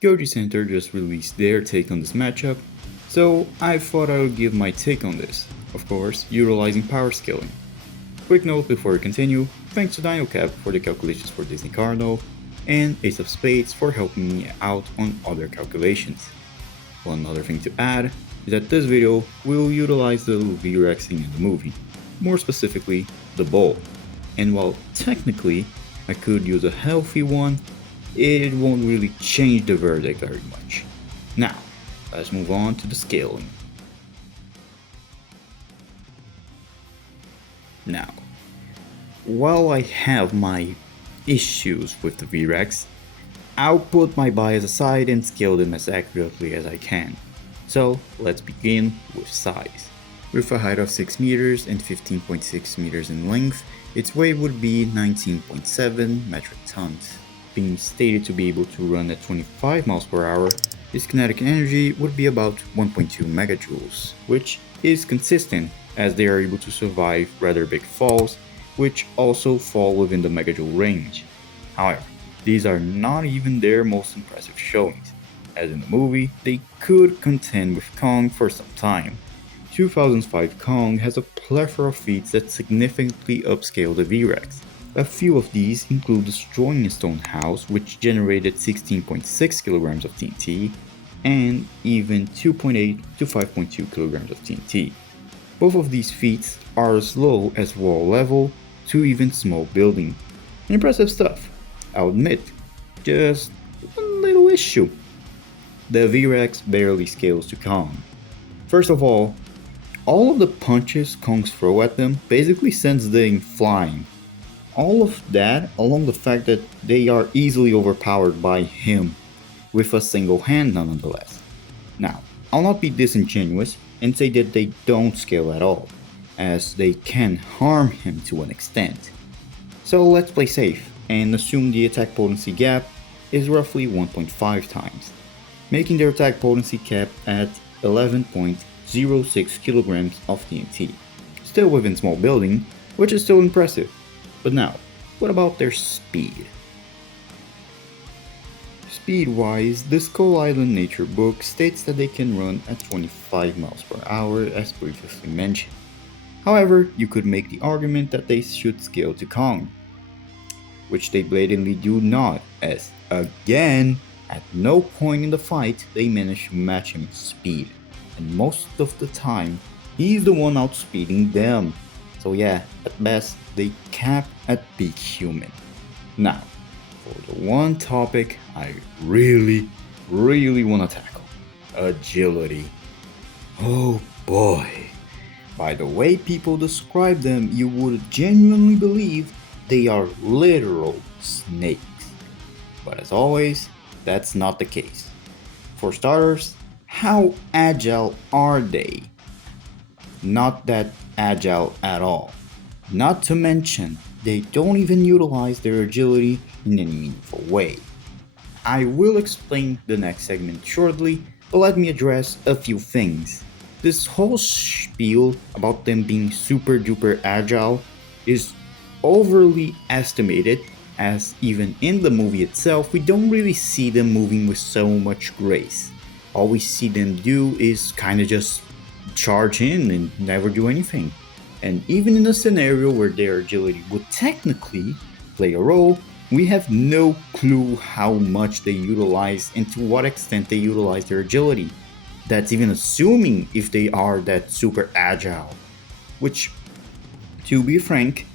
Goji Center just released their take on this matchup, so I thought I would give my take on this, of course, utilizing power scaling. Quick note before we continue, thanks to DinoCap for the calculations for Disney Carno, and Ace of Spades for helping me out on other calculations. One other thing to add is that this video will utilize the V-Rexing in the movie, more specifically, the bowl. And while technically I could use a healthy one, it won't really change the verdict very much. Now, let's move on to the scaling. Now, while I have my issues with the V-Rex, I'll put my bias aside and scale them as accurately as I can. So let's begin with size. With a height of 6 meters and 15.6 meters in length, its weight would be 19.7 metric tons. Being stated to be able to run at 25 miles per hour, its kinetic energy would be about 1.2 megajoules, which is consistent as they are able to survive rather big falls, which also fall within the megajoule range. However, these are not even their most impressive showings, as in the movie, they could contend with Kong for some time. 2005 Kong has a plethora of feats that significantly upscale the V-Rex. A few of these include destroying a stone house, which generated 16.6 kilograms of TNT, and even 2.8 to 5.2 kilograms of TNT. Both of these feats are as low as wall level to even small building. Impressive stuff, I'll admit, just one little issue. The V-Rex barely scales to Kong. First of all of the punches Kongs throw at them basically sends them flying. All of that along the fact that they are easily overpowered by him, with a single hand nonetheless. Now, I'll not be disingenuous and say that they don't scale at all, as they can harm him to an extent. So let's play safe and assume the attack potency gap is roughly 1.5 times, making their attack potency cap at 11.06 kilograms of TNT. Still within small building, which is still impressive. But now, what about their speed? Speed-wise, the Skull Island Nature book states that they can run at 25 miles per hour as previously mentioned. However, you could make the argument that they should scale to Kong, which they blatantly do not, as again, at no point in the fight they manage to match him in speed, and most of the time, he's the one outspeeding them. So yeah, at best, they cap at peak human. Now, for the one topic I really want to tackle, agility. Oh boy. By the way people describe them, you would genuinely believe they are literal snakes. But as always, that's not the case. For starters, how agile are they? Not that agile at all. Not to mention, they don't even utilize their agility in any meaningful way. I will explain the next segment shortly, but let me address a few things. This whole spiel about them being super duper agile is overly estimated, as even in the movie itself we don't really see them moving with so much grace. All we see them do is kinda just charge in and never do anything. And even in a scenario where their agility would technically play a role, we have no clue how much they utilize and to what extent they utilize their agility. That's even assuming if they are that super agile. Which, to be frank,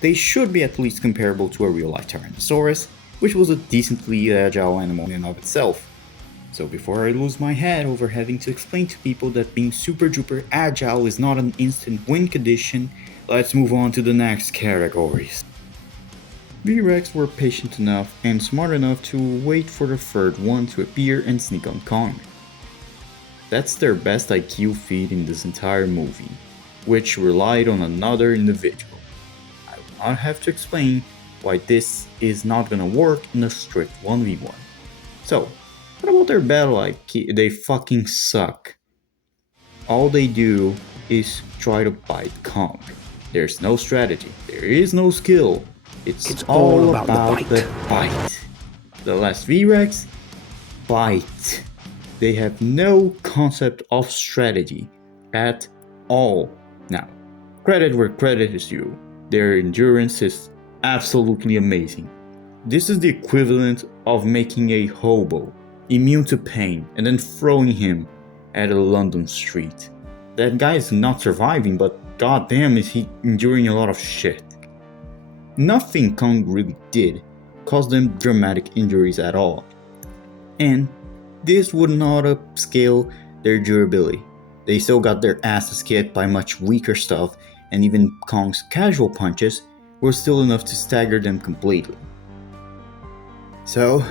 they should be at least comparable to a real life Tyrannosaurus, which was a decently agile animal in and of itself. So before I lose my head over having to explain to people that being super duper agile is not an instant win condition, let's move on to the next categories. V-Rex were patient enough and smart enough to wait for the third one to appear and sneak on Kong. That's their best IQ feat in this entire movie, which relied on another individual. I will not have to explain why this is not gonna work in a strict 1v1. So, what about their battle IQ? They fucking suck. All they do is try to bite Kong. There's no strategy, there is no skill. It's all about the bite. The last V-Rex, fight. They have no concept of strategy at all. Now, credit where credit is due. Their endurance is absolutely amazing. This is the equivalent of making a hobo immune to pain and then throwing him at a London street. That guy is not surviving, but goddamn is he enduring a lot of shit. Nothing Kong really did caused them dramatic injuries at all. And this would not upscale their durability. They still got their asses kicked by much weaker stuff, and even Kong's casual punches were still enough to stagger them completely. So,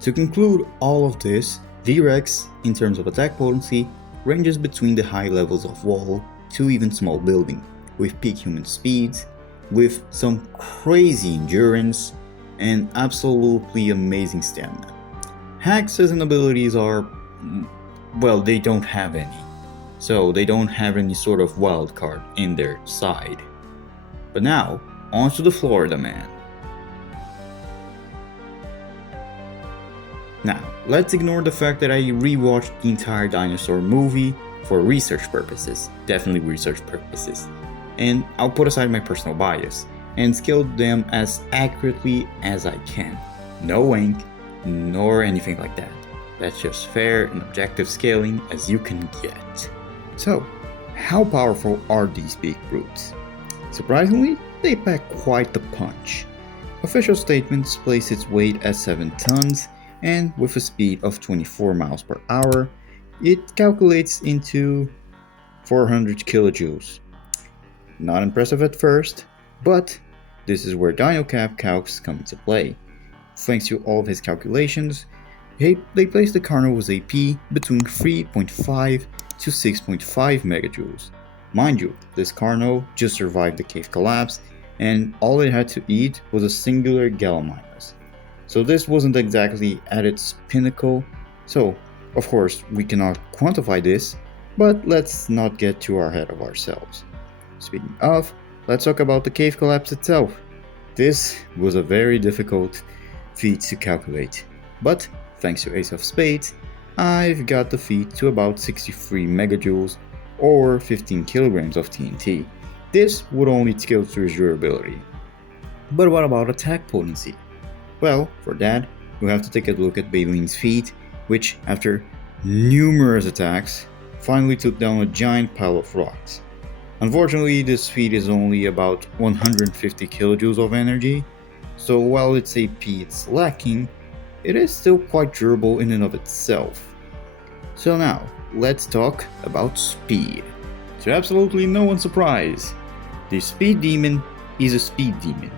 to conclude all of this, V-Rex, in terms of attack potency, ranges between the high levels of wall to even small building, with peak human speeds, with some crazy endurance, and absolutely amazing stamina. Hacks and abilities are, well, they don't have any. So they don't have any sort of wild card in their side. But now, on to the Florida Man. Now, let's ignore the fact that I rewatched the entire dinosaur movie for research purposes, definitely research purposes, and I'll put aside my personal bias and scale them as accurately as I can. No wank, nor anything like that. That's just fair and objective scaling as you can get. So, how powerful are these big brutes? Surprisingly, they pack quite the punch. Official statements place its weight at 7 tons, and with a speed of 24 miles per hour, it calculates into 400 kilojoules. Not impressive at first, but this is where DinoCap calcs come into play. Thanks to all of his calculations, they place the Carno's AP between 3.5 to 6.5 megajoules. Mind you, this Carno just survived the cave collapse, and all it had to eat was a singular Gallimimus. So this wasn't exactly at its pinnacle, so of course we cannot quantify this, but let's not get too ahead of ourselves. Speaking of, let's talk about the cave collapse itself. This was a very difficult feat to calculate, but thanks to Ace of Spades, I've got the feat to about 63 megajoules or 15 kilograms of TNT. This would only scale through his durability. But what about attack potency? Well, for that, we have to take a look at Baylene's feat, which, after numerous attacks, finally took down a giant pile of rocks. Unfortunately, this feat is only about 150 kilojoules of energy, so while its AP is lacking, it is still quite durable in and of itself. So now, let's talk about speed. To absolutely no one's surprise, the Speed Demon is a speed demon,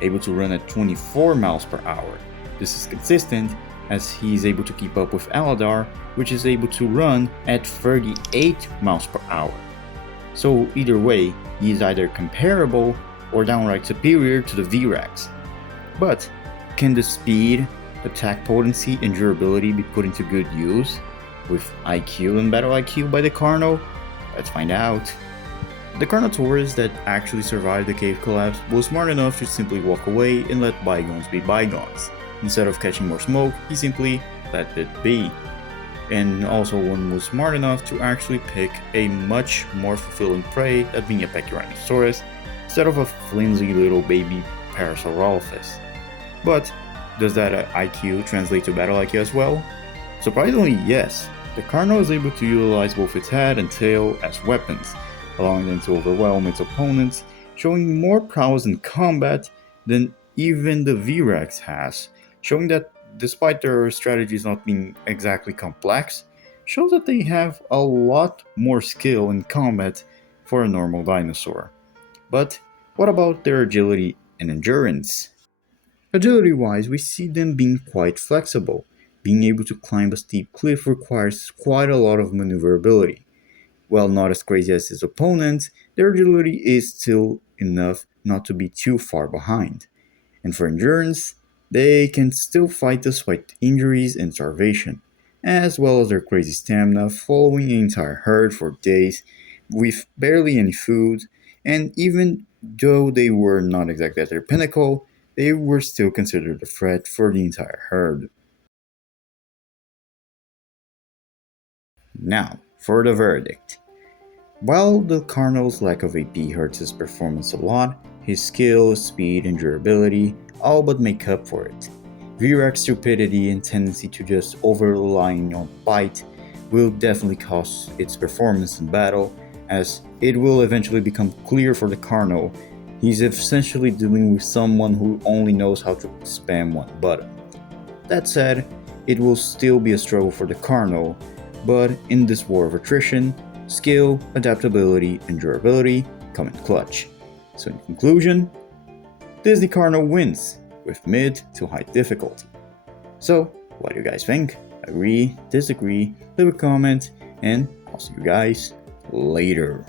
able to run at 24 miles per hour. This is consistent as he is able to keep up with Aladar, which is able to run at 38 miles per hour. So either way, he is either comparable or downright superior to the V-Rex. But can the speed, attack potency, and durability be put into good use with IQ and battle IQ by the Carno? Let's find out. The Carnotaurus that actually survived the cave collapse was smart enough to simply walk away and let bygones be bygones. Instead of catching more smoke, he simply let it be. And also one was smart enough to actually pick a much more fulfilling prey, that being a Pachyrhinosaurus, instead of a flimsy little baby Parasaurolophus. But does that IQ translate to battle IQ as well? Surprisingly, yes. The Carno is able to utilize both its head and tail as weapons, allowing them to overwhelm its opponents, showing more prowess in combat than even the V-Rex has, showing that despite their strategies not being exactly complex, shows that they have a lot more skill in combat for a normal dinosaur. But what about their agility and endurance? Agility-wise, we see them being quite flexible. Being able to climb a steep cliff requires quite a lot of maneuverability. While not as crazy as his opponents, their agility is still enough not to be too far behind. And for endurance, they can still fight despite injuries and starvation, as well as their crazy stamina following an entire herd for days with barely any food, and even though they were not exactly at their pinnacle, they were still considered a threat for the entire herd. Now, for the verdict. While the Carno's lack of AP hurts his performance a lot, his skill, speed, and durability all but make up for it. Virak's stupidity and tendency to just over-relying on bite will definitely cost its performance in battle, as it will eventually become clear for the Carno he's essentially dealing with someone who only knows how to spam one button. That said, it will still be a struggle for the Carno, but in this war of attrition, skill, adaptability, and durability come in clutch. So in conclusion, Disney Carno wins with mid to high difficulty. So, what do you guys think? Agree, disagree, leave a comment, and I'll see you guys later.